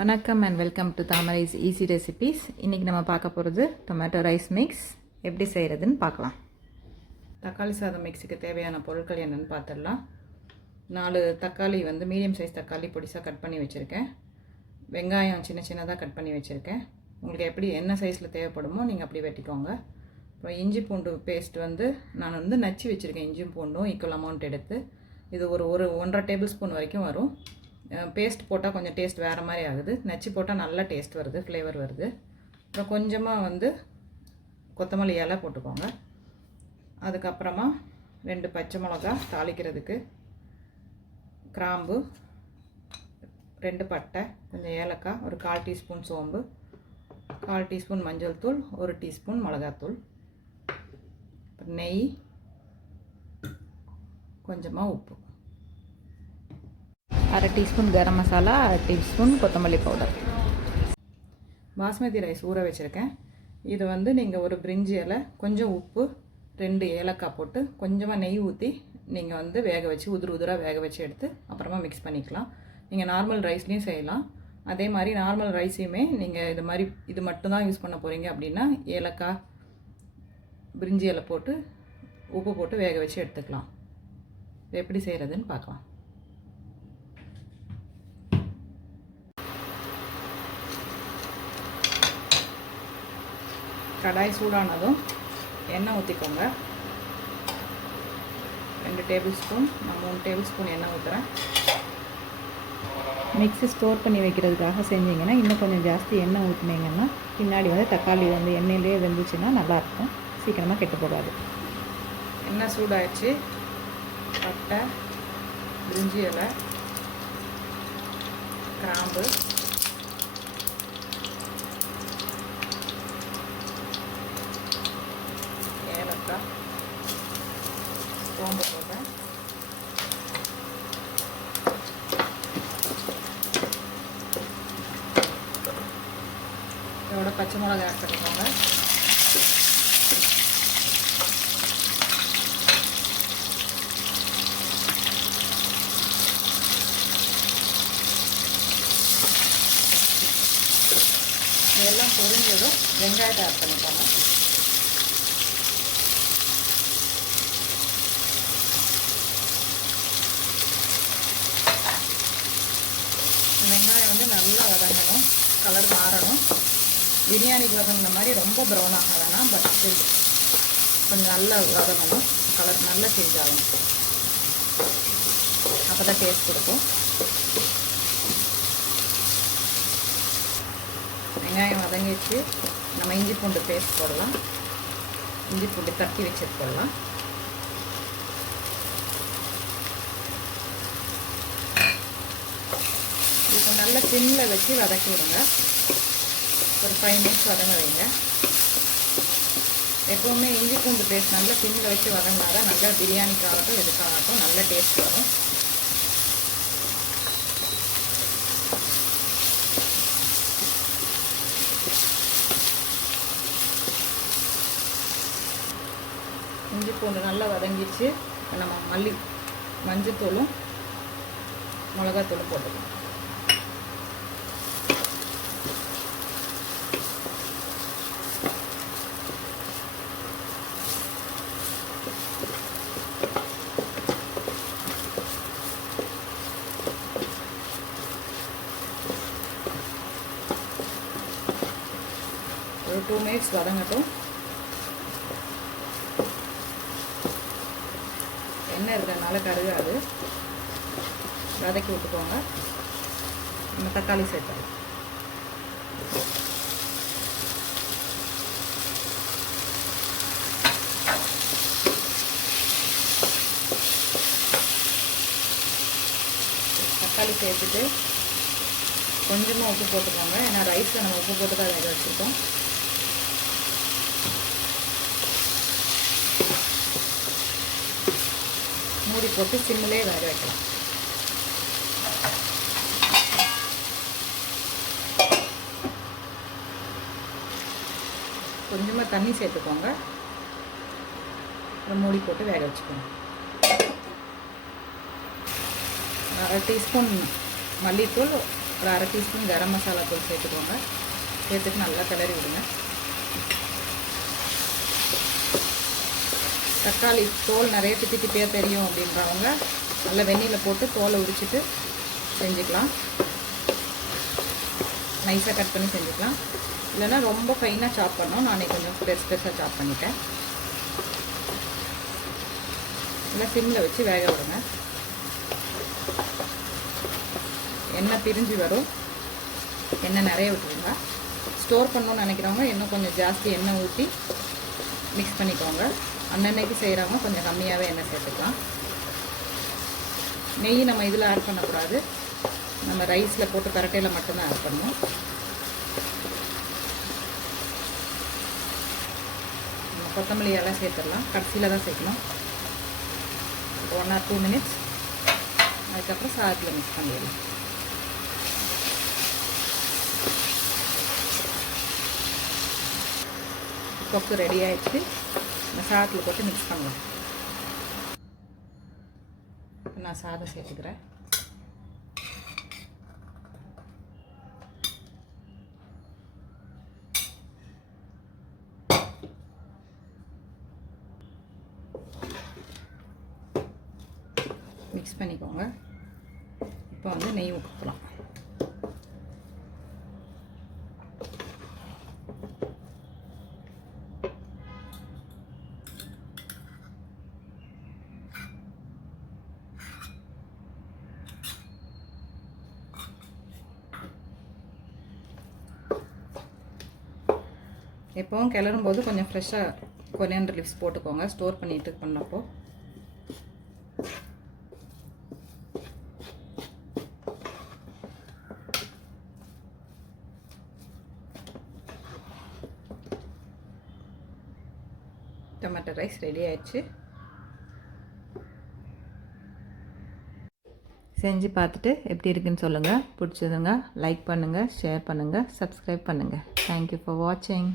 வணக்கம் and welcome to Thamarai's easy recipes. இன்றைக்கி நம்ம பார்க்க போகிறது டொமேட்டோ ரைஸ் மிக்ஸ். எப்படி செய்கிறதுன்னு பார்க்கலாம். தக்காளி சாதம் மிக்ஸுக்கு தேவையான பொருட்கள் என்னென்னு பார்த்துடலாம். 4 தக்காளி மீடியம் சைஸ் தக்காளி பொடிசாக கட் பண்ணி வச்சுருக்கேன். வெங்காயம் சின்ன சின்னதாக கட் பண்ணி வச்சுருக்கேன். உங்களுக்கு எப்படி என்ன சைஸில் தேவைப்படுமோ நீங்கள் அப்படி வெட்டிக்கோங்க. அப்புறம் இஞ்சி பூண்டு பேஸ்ட் நான் நச்சு வச்சுருக்கேன். இஞ்சி பூண்டும் ஈக்குவல் அமௌண்ட் எடுத்து இது ஒரு 1.5 டேபிள் ஸ்பூன் வரைக்கும் வரும். பேஸ்ட் போட்டால் கொஞ்சம் டேஸ்ட் வேறு மாதிரி ஆகுது. நச்சு போட்டால் நல்லா டேஸ்ட் வருது, ஃப்ளேவர் வருது. அப்புறம் கொஞ்சமாக கொத்தமல்லி இலை போட்டுக்கோங்க. அதுக்கப்புறமா 2 பச்சை மிளகா தாளிக்கிறதுக்கு, கிராம்பு, 2 பட்டை, கொஞ்சம் ஏலக்காய், ஒரு 1/4 டீஸ்பூன் சோம்பு, 1/4 டீஸ்பூன் மஞ்சள் தூள், 1 டீஸ்பூன் மிளகாத்தூள், நெய், கொஞ்சமாக உப்பு, 1/2 டீஸ்பூன் கரம் மசாலா, 1/2 டீஸ்பூன் கொத்தமல்லி பவுடர். பாஸ்மதி ரைஸ் ஊற வச்சுருக்கேன். இது நீங்கள் ஒரு பிரிஞ்சி இலை, கொஞ்சம் உப்பு, 2 ஏலக்காய் போட்டு கொஞ்சமாக நெய் ஊற்றி நீங்கள் வேக வச்சு உதிராக வேக வச்சு எடுத்து அப்புறமா மிக்ஸ் பண்ணிக்கலாம். நீங்கள் நார்மல் ரைஸ்லேயும் செய்யலாம். அதே மாதிரி நார்மல் ரைஸையுமே நீங்கள் இது மட்டும்தான் யூஸ் பண்ண போகிறீங்க அப்படின்னா ஏலக்காய், பிரிஞ்சி இலை போட்டு உப்பு போட்டு வேக வச்சு எடுத்துக்கலாம். எப்படி செய்கிறதுன்னு பார்க்கலாம். கடாய் சூடானதும் எண்ணெய் ஊற்றிக்கோங்க. 2 டேபிள் ஸ்பூன், நான் 3 டேபிள் ஸ்பூன் எண்ணெய் ஊற்றுறேன். மிக்ஸி ஸ்டோர் பண்ணி வைக்கிறதுக்காக செஞ்சிங்கன்னா இன்னும் கொஞ்சம் ஜாஸ்தி எண்ணெய் ஊற்றினீங்கன்னா பின்னாடி தக்காளி எண்ணெயிலே வெந்துச்சுன்னா நல்லாயிருக்கும், சீக்கிரமாக கெட்டு போகாது. எண்ணெய் சூடாகிடுச்சு. பட்டை, பிரிஞ்சி இலை, கிராம்பு, ஏலக்காய், சோம்பு போட்டேன். இதோட பச்சை மிளகாய் ஆட் பண்ணிக்கோங்க. இதெல்லாம் பொரிஞ்சதும் வெங்காயத்தை ஆட் பண்ணிக்கோங்க. வெங்காயம் நல்லா வதங்கணும், கலர் மாறணும். பிரியாணிக்கு வதங்கின மாதிரி ரொம்ப ப்ரௌன் ஆக வேணாம், பட் கொஞ்சம் நல்லா வதங்கணும், கலர் நல்லா சேஞ்ச் ஆகணும். அப்போ தான் டேஸ்ட் கொடுக்கும். வெங்காயம் வதங்கிச்சு. நம்ம இஞ்சி பூண்டு பேஸ்ட் போடலாம். இஞ்சி பூண்டு தட்டி வச்சுட்டு போடலாம். இப்போ நல்லா சிம்மில் வச்சு வதக்கி விடுங்க. ஒரு 5 மினிட்ஸ் வதங்க வைங்க. எப்போவுமே இஞ்சி பூண்டு பேஸ்ட் நல்லா சிம்மில் வச்சு வதங்கினா தான் நல்லா பிரியாணிக்காகட்டும் எதுக்காகட்டும் நல்ல டேஸ்ட் வரும். இஞ்சி பூண்டு நல்லா வதங்கிச்சு. நம்ம மஞ்சத்தூளும் மிளகாத்தூளும் போட்டுக்கலாம். ஒரு 2 மினிட்ஸ் வதங்கட்டும். எண்ணெய் இருக்கிறதுனால கருகாது. வதக்கி விட்டுக்கோங்க. நம்ம தக்காளி சேர்த்தோம். தக்காளி சேர்த்துட்டு கொஞ்சமாக உப்பு போட்டுக்கோங்க. ஏன்னா ரைஸில் நம்ம உப்பு போட்டு தான் வேக வச்சுருக்கோம். மூடி போட்டு சிம்மிலே வேக வைக்கலாம். கொஞ்சமாக தண்ணி சேர்த்துக்கோங்க. அப்புறம் மூடி போட்டு வேக வச்சுக்கோங்க. 1/2 டீஸ்பூன் மல்லித்தூள், ஒரு அரை டீஸ்பூன் கரம் மசாலா தூள் சேர்த்துக்கோங்க. சேர்த்துட்டு நல்லா கிளறி விடுங்க. தக்காளி தோல் நிறைய திப்பி திப்பியாக தெரியும் அப்படின்றவங்க நல்லா வெந்நீரில் போட்டு தோலை உரிச்சிட்டு செஞ்சுக்கலாம். நைஸாக கட் பண்ணி செஞ்சுக்கலாம். இல்லைன்னா ரொம்ப ஃபைனாக சாப் பண்ணோம். நானே கொஞ்சம் பெருசாக சாப் பண்ணிட்டேன். நல்லா சிம்மில் வச்சு வேக விடுங்க. எண்ணெய் பிரிஞ்சு வரும். எண்ணெய் நிறைய விட்டுருங்க. ஸ்டோர் பண்ணணும்னு நினைக்கிறவங்க இன்னும் கொஞ்சம் ஜாஸ்தி எண்ணெய் ஊற்றி மிக்ஸ் பண்ணிக்கோங்க. அன்னன்னைக்கு செய்கிறவங்க கொஞ்சம் கம்மியாகவே எண்ணெய் சேர்த்துக்கலாம். நெய் நம்ம இதில் ஆட் பண்ணக்கூடாது. நம்ம ரைஸில் போட்டு பரட்டையில் மட்டும்தான் ஆட் பண்ணணும். நம்ம கொத்தமல்லி எல்லாம் சேர்த்துடலாம். கடைசியில் தான் சேர்க்கணும். 1 or 2 minutes. அதுக்கப்புறம் சாதத்தில் மிக்ஸ் பண்ணிடலாம். தொக்கு ரெடி ஆகிடுச்சு. இந்த சாதத்தில் போட்டு மிக்ஸ் பண்ணலாம். நான் சாதம் சேர்த்துக்கிறேன். மிக்ஸ் பண்ணிக்கோங்க. இப்போ வந்து நெய் ஊற்றலாம். எப்போவும் கிளறும்போது கொஞ்சம் ஃப்ரெஷ்ஷாக கொரியாண்டர் லீவ்ஸ் போட்டுக்கோங்க. ஸ்டோர் பண்ணிட்டு பண்ணப்போ டொமேட்டோ ரைஸ் ரெடி ஆயிடுச்சு. செஞ்சு பார்த்துட்டு எப்படி இருக்குன்னு சொல்லுங்கள். பிடிச்சதுங்க லைக் பண்ணுங்கள், ஷேர் பண்ணுங்கள், சப்ஸ்கிரைப் பண்ணுங்கள். தேங்க்யூ ஃபார் வாட்சிங்.